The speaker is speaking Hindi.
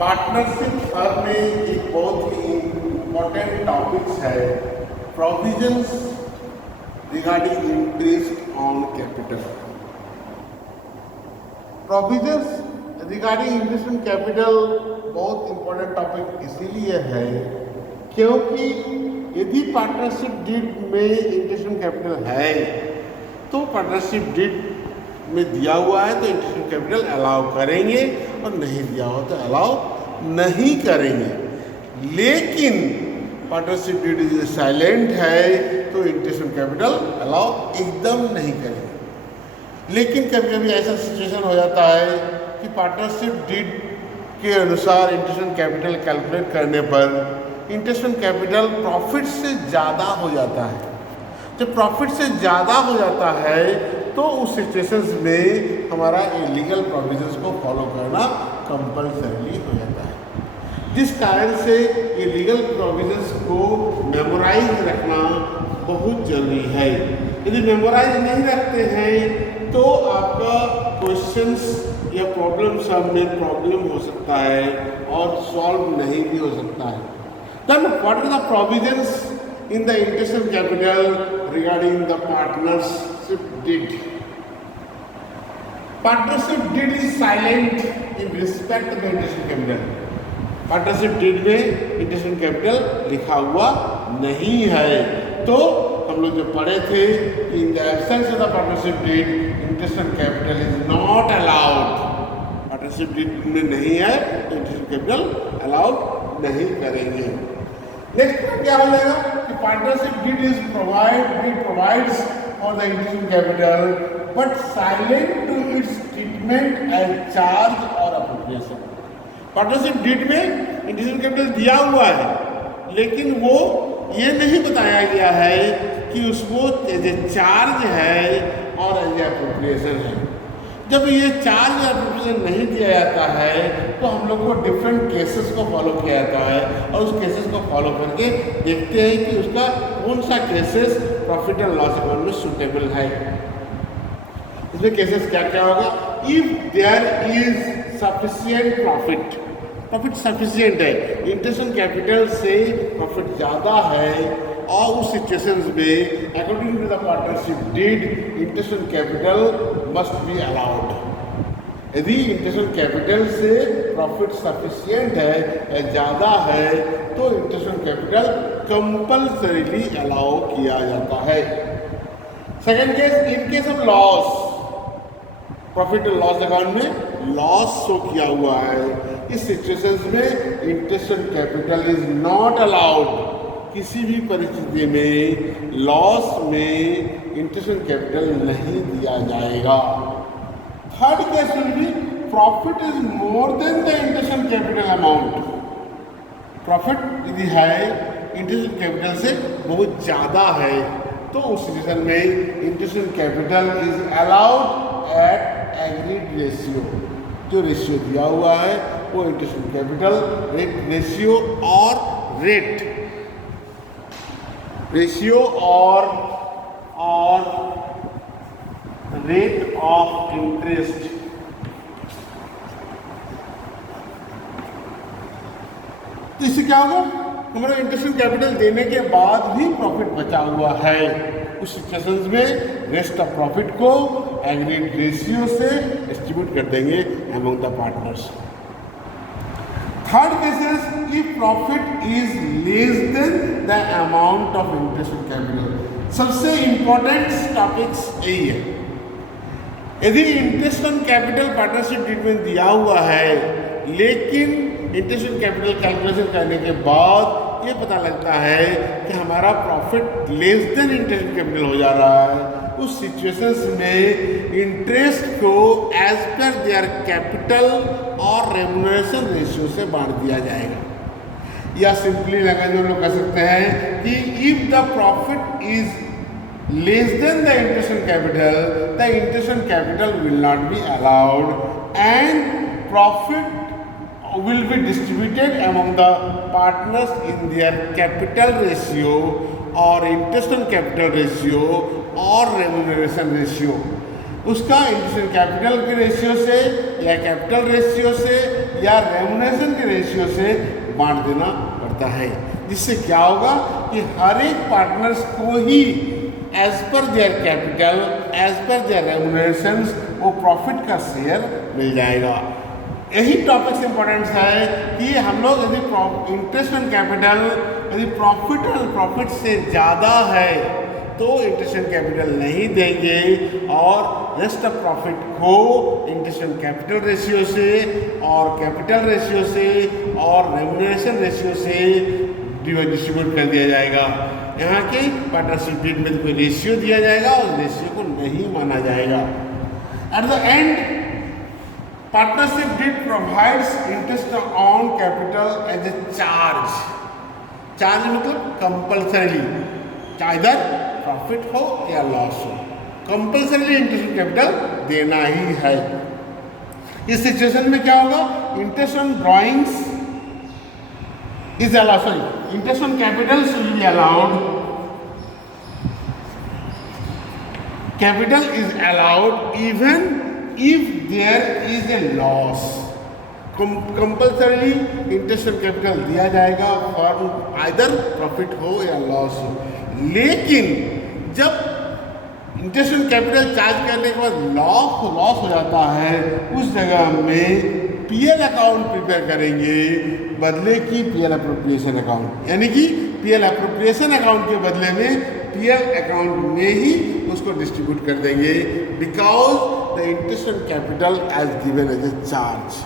पार्टनरशिप फर्म में एक बहुत ही इम्पोर्टेंट टॉपिक्स है provisions regarding interest on capital. Provisions regarding interest on capital बहुत इम्पोर्टेंट टॉपिक इसीलिए है क्योंकि यदि पार्टनरशिप डीड में इंटरेस्ट ऑन कैपिटल है तो पार्टनरशिप डीड में दिया हुआ है तो इंटरेस्ट ऑन कैपिटल अलाउ करेंगे और नहीं दिया हुआ तो अलाउ नहीं करेंगे। लेकिन पार्टनरशिप डीड यदि साइलेंट है तो इंटरेस्ट ऑन कैपिटल अलाउ एकदम नहीं करेंगे। लेकिन कभी कभी ऐसा सिचुएशन हो जाता है कि पार्टनरशिप डीड के अनुसार इंटरेस्ट ऑन कैपिटल कैलकुलेट करने पर इंटरेस्ट ऑन कैपिटल प्रॉफिट से ज़्यादा हो जाता है। जब प्रॉफिट से ज़्यादा हो जाता है तो उस सिचुएशंस में हमारा इलीगल प्रोविजंस को फॉलो करना कंपल्सरी हो जाता है, जिस कारण से इलीगल प्रोविजंस को मेमोराइज रखना बहुत जरूरी है। यदि मेमोराइज नहीं रखते हैं तो आपका क्वेश्चंस या प्रॉब्लम सॉल्व में प्रॉब्लम हो सकता है और सॉल्व नहीं भी हो सकता है। Then what are the provisions in the interest on capital regarding the partnership deed? Partnership deed is silent in respect to the interest on capital. Partnership deed में interest on capital लिखा हुआ नहीं है। तो हम लोग जो पढ़े थे in the absence of the partnership deed interest on capital is not allowed. Partnership deed में नहीं है तो interest on capital allowed नहीं करेंगे। नेक्स्ट क्या हो जाएगा कि partnership deed is provides for the interest on capital but silent to its treatment as charge और अप्रोप्रिएशन। पार्टनरशिप डीड में इंटरेस्ट ऑन कैपिटल दिया हुआ है लेकिन वो ये नहीं बताया गया है कि उसको एज ए चार्ज है और एज ए अप्रोप्रिएशन है। जब ये चार्ज या अप्रोप्रिएशन नहीं दिया जाता है तो हम लोग को डिफरेंट केसेस को फॉलो किया जाता है और उस केसेस को फॉलो करके देखते हैं कि उसका कौन सा cases profit and loss account में सूटेबल है। इसमें केसेस क्या क्या होगा? If there is sufficient profit sufficient है, इंटरेस्ट ऑन कैपिटल से प्रॉफिट ज़्यादा है और उस सिचुएशंस में according to the partnership deed interest on capital must be allowed. यदि इंटरेस्ट ऑन कैपिटल से प्रॉफिट सफिशिएंट है ज़्यादा है तो interest on capital compulsorily allow किया जाता है। Second case, in case of loss, profit and loss account में लॉस शो किया हुआ है, इस सिचुएशंस में interest on capital is not allowed. किसी भी परिस्थिति में लॉस में इंटरेस्ट ऑन कैपिटल नहीं दिया जाएगा। Third case will be profit is more than the interest on capital amount. Profit यदि है इंटरेस्ट ऑन कैपिटल से बहुत ज़्यादा है तो उस सिचुएशन में interest on capital is allowed at agreed ratio. जो रेशियो दिया हुआ है वो इंटरेस्ट ऑन कैपिटल रेशियो और रेट ऑफ इंटरेस्ट। तो इससे क्या होगा? हमारा इंटरेस्ट ऑन कैपिटल देने के बाद भी प्रॉफिट बचा हुआ है, उस सिचुएशंस में रेस्ट ऑफ प्रॉफिट को एग्रीड रेशियो से डिस्ट्रीब्यूट कर देंगे among the partners. Third cases, if profit is less than the amount of interest on capital. सबसे इंपॉर्टेंट टॉपिक्स यही है। यदि interest on capital partnership deed में दिया हुआ है लेकिन इंटरेस्ट ऑन कैपिटल कैलकुलेशन करने के बाद ये पता लगता है कि हमारा profit less than interest on capital हो जा रहा है, उस सिचुएशंस में इंटरेस्ट को एज पर देयर कैपिटल और रेम्युनरेशन रेशियो से बांट दिया जाएगा। या सिंपली लैंग्वेज में लोग कह सकते हैं कि if the profit is less than the interest on capital, the interest on capital will not be allowed and profit will be distributed among the partners in their capital ratio or interest on capital ratio or remuneration ratio। उसका इंटरेस्ट कैपिटल के रेशियो से या कैपिटल रेशियो से या रेमुनेशन के रेशियो से बांट देना पड़ता है, जिससे क्या होगा कि हर एक पार्टनर्स को ही as per their capital, as per their remunerations वो प्रॉफिट का शेयर मिल जाएगा। यही टॉपिक्स इंपॉर्टेंट है कि हम लोग यदि इंटरेस्ट ऑन कैपिटल यदि प्रॉफिट से ज़्यादा है तो इंटरेस्ट ऑन कैपिटल नहीं देंगे और रेस्ट ऑफ प्रॉफिट को इंटरेस्ट ऑन कैपिटल रेशियो से और कैपिटल रेशियो से और रेमुनरेशन रेशियो से डिस्ट्रीब्यूट कर दिया जाएगा। यहाँ के पार्टनरशिप डीड में कोई रेशियो दिया जाएगा और रेशियो को नहीं माना जाएगा। At the end partnership deed provides interest on capital as a charge. Charge मतलब कंपल्सरीली, चाहे प्रॉफिट हो या लॉस हो, कंपल्सरीली इंटरेस्ट ऑन कैपिटल देना ही है। इस सिचुएशन में क्या होगा, interest on drawings is allowed, sorry, interest on capital will be allowed. Capital is allowed even if there is a loss. Compulsorily interest on capital दिया जाएगा फॉर आइदर प्रॉफिट हो या लॉस हो। लेकिन जब इंटरेस्ट ऑन कैपिटल चार्ज करने के बाद लॉस हो जाता है, उस जगह में पीएल अकाउंट प्रिपेयर करेंगे बदले की पीएल अप्रोप्रिएशन अकाउंट, यानी कि पीएल अप्रोप्रिएशन अकाउंट के बदले में पीएल अकाउंट में ही उसको डिस्ट्रीब्यूट कर देंगे because the interest on capital as given as a charge.